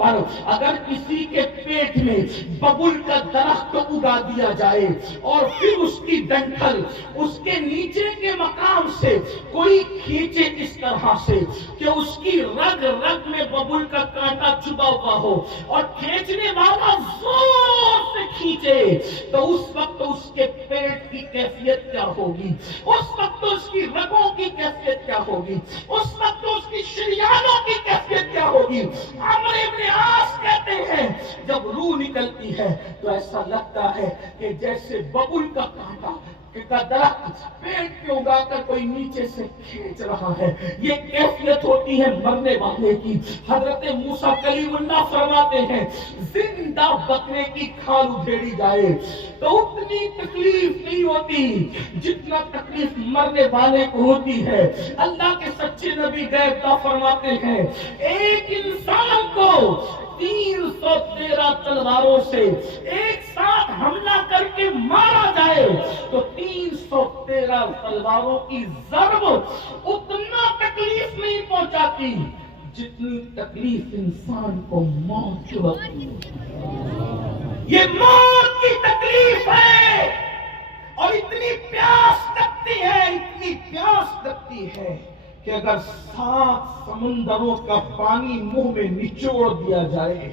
پر اگر کسی کے پیٹ میں ببل کا درخت اگا دیا جائے اور پھر اس کی ڈنٹل اس کے نیچے کے مقام سے کوئی کھینچے اس طرح سے کہ اس کی رگ رگ میں ببل کا کانٹا چبھا ہوا ہو اور کھینچنے والا زور سے کھینچے، تو اس وقت اس کے پیٹ کی کیفیت کیا ہوگی، اس وقت اس کی رگوں کی کیفیت کیا ہوگی، اس وقت اس کی شریانوں کی کیفیت کیا ہوگی۔ عمرو ابن عاص کہتے ہیں جب روح نکلتی ہے تو ایسا لگتا ہے کہ جیسے ببل کا کانٹا کا درخت پیٹ پہ اگا کر کوئی نیچے سے کھینچ رہا ہے، یہ کیفیت ہوتی ہے مرنے والے کی۔ حضرت موسیٰ کلیم اللہ فرماتے ہیں زندہ بکرے کی کھال ادھیڑی جائے تو اتنی تکلیف نہیں ہوتی جتنا تکلیف مرنے والے کو ہوتی ہے۔ اللہ کے سچے نبی غیب کا فرماتے ہیں ایک انسان کو 313 تلواروں سے ایک ساتھ حملہ کر کے مارا جائے تو 313 تلواروں کی ضرب اتنا تکلیف نہیں پہنچاتی جتنی تکلیف انسان کو موت کے وقت ہوتی ہے۔ یہ موت کی تکلیف ہے اور اتنی پیاس لگتی ہے، اتنی پیاس لگتی ہے کہ اگر 7 سمندروں کا پانی منہ میں نچوڑ دیا جائے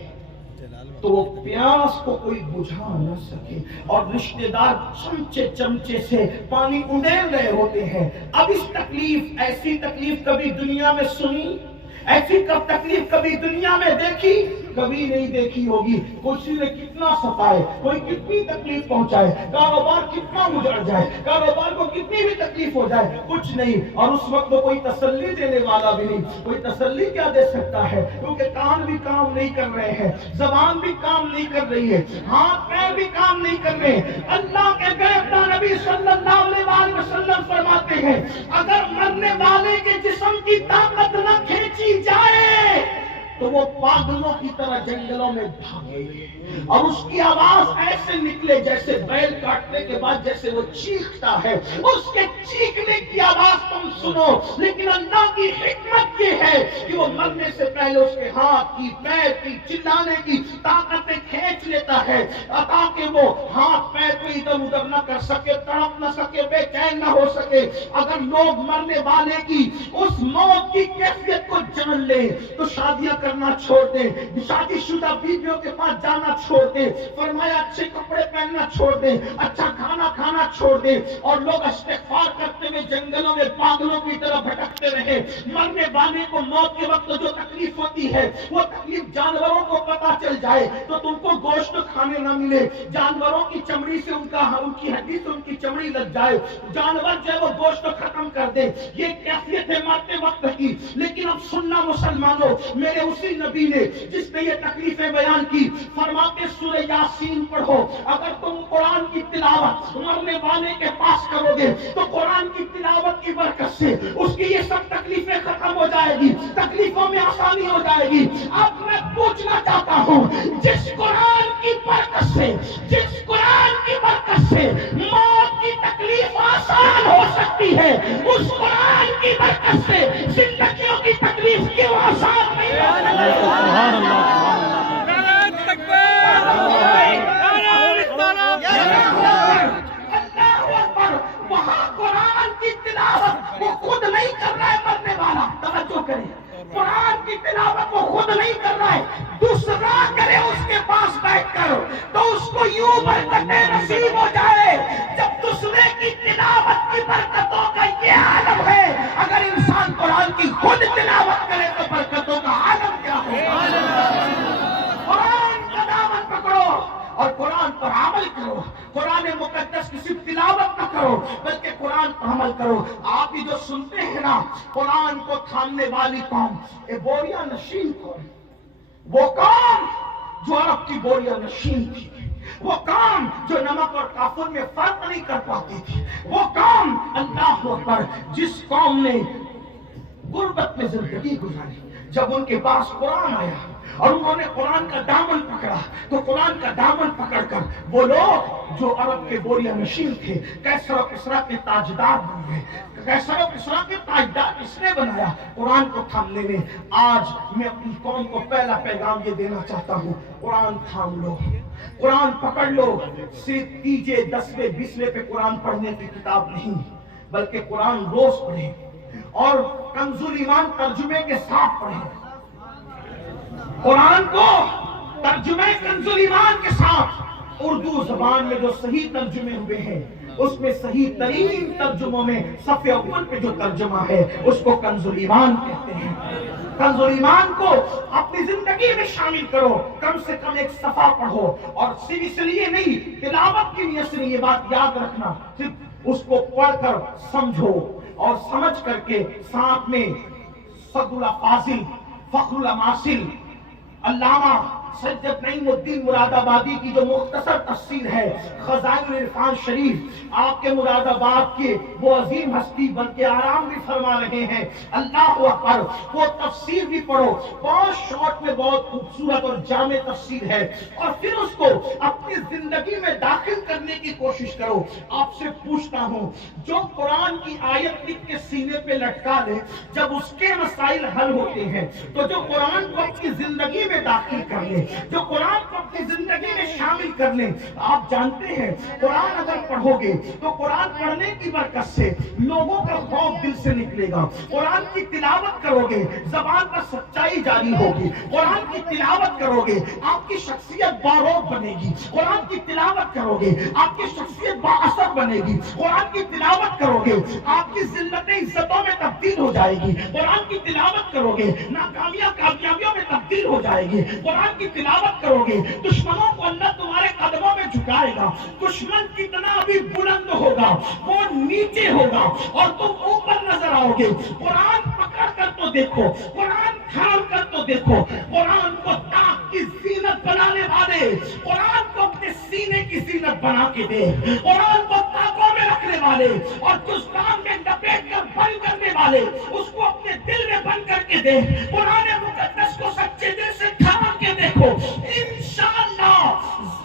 تو وہ پیاس کو کوئی بجھا نہ سکے، اور رشتہ دار چمچے چمچے سے پانی انڈیل رہے ہوتے ہیں۔ اب اس تکلیف، ایسی تکلیف کبھی دنیا میں سنی، ایسی تکلیف کبھی دنیا میں دیکھی؟ کبھی نہیں دیکھی ہوگی۔ کسی نے کتنا ستائے، کوئی کتنی تکلیف پہنچائے، کاروبار کتنا اجڑ جائے، کاروبار کو کتنی بھی تکلیف ہو جائے، کچھ نہیں، اور اس وقت تو کوئی تسلی دینے والا بھی نہیں۔ کوئی تسلی کیا دے سکتا ہے، کیونکہ کان بھی کام نہیں کر رہے ہیں، زبان بھی کام نہیں کر رہی ہے، ہاتھ پیر بھی کام نہیں کر رہے ہیں۔ اللہ کے غیبدار نبی صلی اللہ علیہ وسلم فرماتے ہیں اگر مرنے والے کے جسم کی طاقت نہ کھینچی جائے تو وہ پاگلوں کی طرح جنگلوں میں بھاگے اور اس کی آواز ایسے نکلے جیسے بیل کاٹنے کے بعد جیسے وہ چیختا ہے، اس کے چیخنے کی آواز تم سنو، لیکن اللہ کی حکمت یہ ہے کہ وہ مرنے سے پہلے اس کے ہاتھ کی، پیر کی، چلانے کی طاقتیں کھینچ لیتا ہے تاکہ وہ ہاتھ پیر کو ادھر ادھر نہ کر سکے، تڑپ نہ سکے، بے چین نہ ہو سکے۔ اگر لوگ مرنے والے کی اس موت کی کیفیت کو جان لیں تو شادیاں کرنا چھوڑ دیں، شادی شدہ بیویوں کے پاس جانا چھوڑ دیں، فرمایا اچھے کپڑے پہننا چھوڑ دیں، اچھا کھانا کھانا چھوڑ دیں، اور لوگ استغفار کرتے ہوئے جنگلوں میں پاگلوں کی طرح بھٹکتے رہے۔ مرنے والے کو موت کے وقت جو تکلیف ہوتی ہے وہ تکلیف جانوروں کو پتہ چل جائے تو تم کو گوشت کھانے نہ ملے، جانوروں کی چمڑی سے ان کی ہڈی سے ان کی چمڑی لگ جائے، جانور جو ہے وہ گوشت ختم کر دے، یہ کیفیت ہے مرتے وقت کی۔ لیکن اب سننا مسلمانوں، میرے اسی نبی نے جس نے یہ تکلیفیں بیان کی فرماتے سورہ یاسین پڑھو، اگر تم قرآن کی تلاوت مرنے والے کے پاس کرو گے تو قرآن کی تلاوت کی برکت سے اس کی یہ سب تکلیفیں ختم ہو جائے گی، تکلیفوں میں آسانی ہو جائے گی۔ اب میں پوچھنا چاہتا ہوں جس قرآن کی برکت سے، جس قرآن کی برکت سے موت کی تکلیف آسان ہو سکتی ہے، اس قرآن کی برکت سے زندگیوں کی تکلیف کیوں آسان نہیں ہو سکتی؟ سبحان اللہ، سبحان اللہ، اللہ اکبر۔ وہاں قرآن کی تلاوت وہ خود نہیں کر رہا ہے مرنے والا، توجہ کریں، قرآن کی تلاوت وہ خود نہیں کر رہا ہے، دوسرا کرے اس کے پاس بیٹھ کر تو اس کو یوں برکتیں نصیب ہو جائے۔ جب دوسرے کی تلاوت کی برکتوں کا یہ عالم ہے، اگر انسان قرآن کی خود تلاوت کرے تو برکتوں کا عالم کیا ہوگا؟ قرآن کا دامن پکڑو اور قرآن پر عمل کرو، قرآن مقدس کی صرف تلاوت نہ کرو بلکہ قرآن پر عمل کرو۔ آپ ہی جو سنتے ہیں نا قرآن کو تھامنے والی قوم، اے بوریا نشین قوم، وہ قوم جو عرب کی بوریا نشین تھی، وہ قوم جو نمک اور کافر میں فرق نہیں کر پاتی تھی، وہ قوم اللہ اکبر جس قوم نے غربت میں زندگی گزاری، جب ان کے پاس قرآن آیا اور انہوں نے قرآن کا دامن پکڑا تو قرآن کا دامن پکڑ کر وہ لوگ جو عرب کے بوریا نشین تھے، کیسر و کسریٰ کے تاجدار بن گئے، قیصر و کسریٰ کے تاجدار اس نے بنایا قرآن کو تھامنے میں۔ آج میں اپنی قوم کو پہلا پیغام یہ دینا چاہتا ہوں، قرآن تھام لو، قرآن پکڑ لو۔ صرف تیجے 10ویں 20ویں پہ قرآن پڑھنے کی کتاب نہیں، بلکہ قرآن روز پڑھیں اور کنز ایمان ترجمے کے ساتھ پڑھیں۔ قرآن کو ترجمے کنز ایمان کے ساتھ، اردو زبان میں جو صحیح ترجمے ہوئے ہیں اس میں صحیح ترین ترجموں میں صفحے اول پہ جو ترجمہ ہے اس کو کنز ایمان کہتے ہیں۔ کنز ایمان کو اپنی زندگی میں شامل کرو، کم سے کم ایک صفحہ پڑھو، اور صرف اس لیے نہیں، تلاوت کی نیت سے یہ بات یاد رکھنا، صرف اس کو پڑھ کر سمجھو اور سمجھ کر کے ساتھ میں صدر الفاضل فخر الاماثل علامہ سید نعیم الدین مراد آبادی کی جو مختصر تفسیر ہے خزائن العرفان شریف، آپ کے مراد آباد کے وہ عظیم ہستی بلکہ آرام بھی فرما رہے ہیں، اللہ اکبر، وہ تفسیر بھی پڑھو، بہت شارٹ میں بہت خوبصورت اور جامع تفسیر ہے، اور پھر اس کو اپنی زندگی میں داخل کرنے کی کوشش کرو۔ آپ سے پوچھتا ہوں، جو قرآن کی آیت لکھ کے سینے پہ لٹکا لے، جب اس کے مسائل حل ہوتے ہیں، تو جو قرآن کو اپنی زندگی میں داخل کر لے، جو قرآن کو اپنی زندگی میں شامل کر لیں، آپ جانتے ہیں قرآن اگر پڑھو گے تو قرآن پڑھنے کی برکت سے لوگوں کا خوف دل سے نکلے گا۔ قرآن کی تلاوت کرو گے، زبان پر سچائی جاری ہوگی۔ قرآن کی تلاوت کرو گے، آپ کی شخصیت باروق بنے گی۔ قرآن کی تلاوت کرو گے، آپ کی شخصیت با اثر بنے گی۔ قرآن کی تلاوت کرو گے، آپ کی ذلتیں عزتوں میں تبدیل ہو جائے گی۔ قرآن کی تلاوت کرو گے، ناکامیاں کامیابیوں میں تبدیل ہو جائے گی۔ قرآن کی تلاوت کرو گے، دشمنوں کو اللہ تمہارے قدموں میں جھکائے گا۔ دشمن کتنا بھی بلند ہوگا وہ نیچے ہوگا اور تم اوپر نظر آؤ گے۔ قرآن پکڑ کر تو دیکھو، قرآن تھام کر تو دیکھو، قرآن کو طاق کی زینت بنانے والے، قرآن کو اپنے سینے کی زینت بنا کے دے، قرآن کو طاقوں میں رکھنے والے اور جزدان میں لپیٹ کر بند کرنے والے اس کو اپنے دل میں بند کر کے دے۔ قرآن مقدس کو سچے دل سے تھام کے دیکھو، انشاءاللہ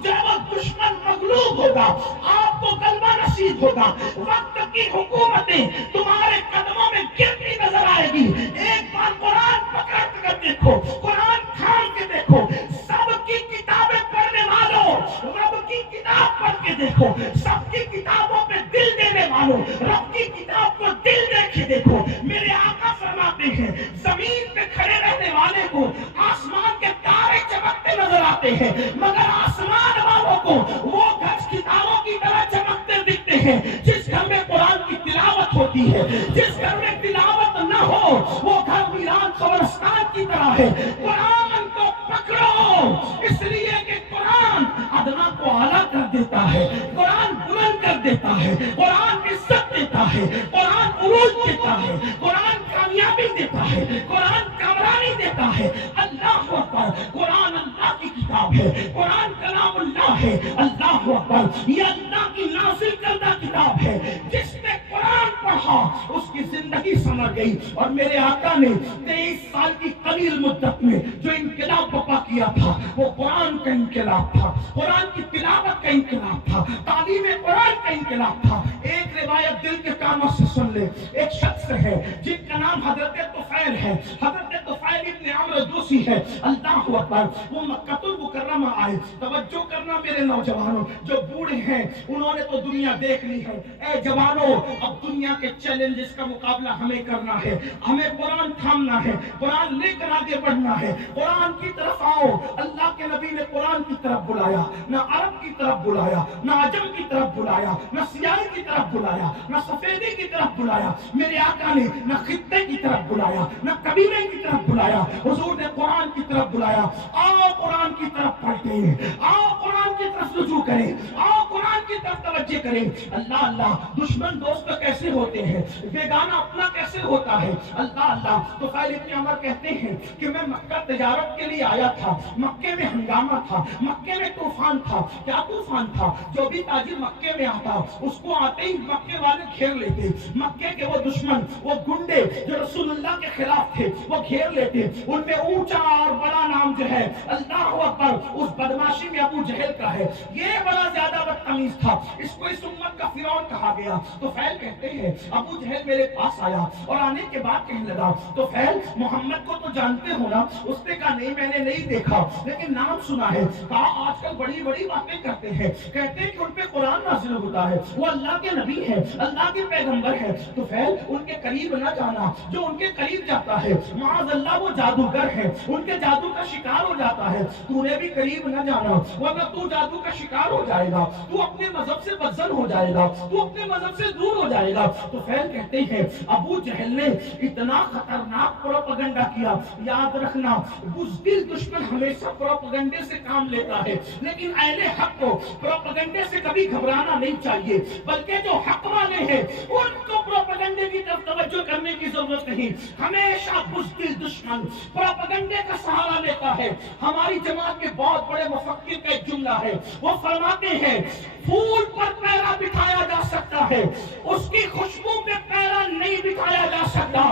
جب دشمن مغلوب ہوگا آپ کو غلبہ نصیب ہوگا۔ وقت کی حکومتیں تمہارے قدموں میں گرتی نظر آئے گی۔ ایک بار قرآن پکڑ کر دیکھو، قرآن تھام کے دیکھو، سب کی کتابیں پڑھنے والوں رب کی کتاب پڑھ کے دیکھو، سب کی کتابوں پہ دل دینے والوں رب کی کتاب کو دل دے کے دیکھو۔ میرے آقا فرماتے ہیں زمین پہ کھڑے رہنے والے کو آسمان کے تارے چمکتے نظر آتے ہیں، مگر آسمان والوں کو وہ گھر ستاروں کی طرح چمکتے دکھتے ہیں۔ جس گھر میں قرآن کی تلاوت ہوتی ہے، جس گھر میں تلاوت نہ ہو وہ گھر ویران قبرستان کی طرح ہے۔ قرآن کو پکڑو، اس لیے کہ قرآن ادنا کو اعلیٰ کر دیتا ہے، قرآن بلند کر دیتا ہے، قرآن عزت دیتا ہے، قرآن عروج دیتا ہے، قرآن کامیابی دیتا ہے، قرآن کامرانی دیتا ہے۔ اللہ اکبر، قرآن اللہ کی کتاب ہے، قرآن کلام اللہ ہے۔ اللہ اکبر، یہ اللہ کی نازل کردہ کتاب ہے۔ جس نے قرآن پڑھا اس کی زندگی سنور گئی۔ اور میرے آقا نے 23 سال کی قلیل مدت میں جو انقلاب برپا کیا تھا وہ قرآن کا انقلاب تھا، قرآن کی تلاوت کا انقلاب تھا، تعلیم قرآن کا انقلاب تھا۔ ایک روایت دل کے کانوں سے سن لے، ایک شخص ہے جن کا نام حضرت طفیل ہے، حضرت طفیل ابن عمرو دوسی ہے۔ اللہ اکبر، وہ مکہ المکرمہ آئے۔ توجہ کرنا میرے نوجوانوں، جو بوڑھے ہیں انہوں نے تو دنیا دیکھ لی ہے، اے جوانوں اب دنیا کے چیلنجز کا مقابلہ ہمیں کرنا ہے، ہمیں قرآن تھامنا ہے، قرآن لے کر آگے بڑھنا ہے۔ قرآن کی طرف آؤ۔ اللہ کے نبی نے قرآن کی طرف بلایا، نہ عرب کی طرف بلایا، نہ عجم کی طرف بلایا، نہ سیاہی کی طرف بلایا، نہ سفیدی کی طرف بلایا۔ میرے آقا نے نہ خطے کی طرف بلایا، نہ قبیلے کی طرف بلایا، حضور نے قرآن کی طرف بلایا۔ آؤ قرآن کی طرف پڑھتے ہیں، آؤ قرآن کی طرف رجوع کریں، آؤ قرآن کی طرف توجہ کریں۔ اللہ اللہ، دشمن دوست کیسے ہوتے ہیں، بیگانہ اپنا کیسے ہوتا ہے۔ اللہ اللہ، تو طفیل ابن عمر کہتے ہیں کہ میں مکہ تجارت کے لیے آیا تھا، مکے میں ہنگامہ تھا، مکے میں طوفان تھا۔ کیا طوفان تھا؟ جو بھی تاجر مکے میں آتا اس کو آتے ہی مکے والے گھیر لیتے، مکے کے وہ دشمن، وہ گنڈے جو رسول اللہ کے خلاف تھے وہ گھیر لیتے۔ ان میں اونچا اور بڑا نام جو ہے اللہ اکبر اس بدماشی میں ابو جہل کا ہے۔ یہ بڑا زیادہ بدتمیز قمیص تھا، اس کو اس امت کا فرعون کہا گیا۔ تو فیل کہتے ہیں ابو جہل میرے پاس آیا اور آنے کے بعد کہنے لگا، تو فیل محمد کو تو جانتے ہو نا؟ اس نے کہا نہیں میں نے نہیں دیکھا لیکن نام سنا ہے۔ کہا آج کل بڑی بڑی باتیں کرتے ہیں، کہتے ہیں کہ ان پہ قرآن نازل ہوتا ہے، وہ اللہ کے نبی ہے، اللہ کے پیغمبر ہے۔ تو فیل ان کے قریب نہ جانا، جو ان کے قریب جاتا ہے معاذ اللہ وہ جادوگر ہے، ان کے جادو کا شکار ہو جاتا ہے۔ تو نے بھی قریب نہ جانا ورنہ تو جادو کا شکار ہو جائے گا، تو اپنے مذہب سے بدزن ہو جائے گا، تو اپنے مذہب سے دور ہو جائے گا۔ تو فیل کہتے ہیں ابو جہل نے اتنا خطرناک پروپیگنڈا کیا۔ یاد رکھنا بزدل دشمن ہمیشہ پروپیگنڈے سے کام لیتا ہے، لیکن اہل حق کو پروپیگنڈے سے کبھی گھبرانا نہیں چاہیے، بلکہ جو حق والے ہیں ان کو پروپیگنڈے کی طرف توجہ کرنے کی ضرورت نہیں۔ ہمیشہ بزدل دشمن پروپیگنڈے کا سہارا لیتا ہے۔ ہماری جماعت کے بہت بڑے مفکر کا ایک جملہ ہے، وہ فرماتے ہیں پھول پر پیرا بٹھایا جا سکتا ہے، اس کی خوشبو پہ پیرا نہیں بٹھایا جا سکتا۔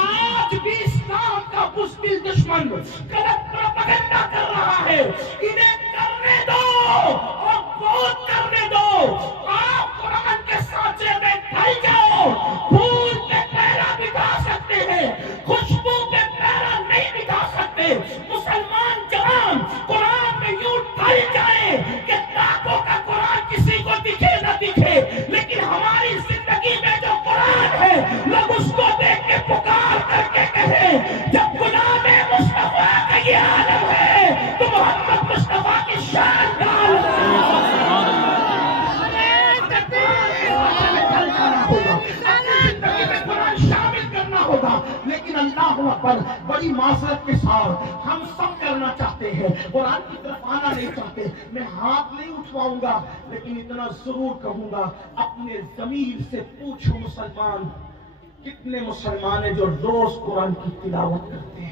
آج بھی اسلام کا بزدل دشمن غلط پروپیگنڈا کر رہا ہے، انہیں کرنے دو اور بہت کرنے دو۔ آپ قرآن کے سانچے میں ڈھل جاؤ، پھول پہ پیرا بٹھا سکتے ہیں، خوشبو پہ پیرا نہیں بٹھا سکتے۔ مسلمان جوان قرآن میں یوں ڈھل جائیں کہ ڈاکوں کا قرآن کسی کو دکھے نہ دکھے، لیکن ہماری زندگی میں جو قرآن ہے لوگ اس کو دیکھ کے پکار کر کے کہیں جب غلام مصطفیٰ کا یہ عالم ہے تو محمد مصطفیٰ کی شان کا عالم ہے۔ لیکن اللہ اکبر بڑی معذرت کے ساتھ ہم سب کرنا چاہتے ہیں، قرآن کی طرف آنا نہیں چاہتے۔ میں ہاتھ نہیں اٹھواؤں گا لیکن اتنا ضرور کہوں گا، اپنے ضمیر سے پوچھو مسلمان کتنے مسلمان ہیں جو روز قرآن کی تلاوت کرتے ہیں؟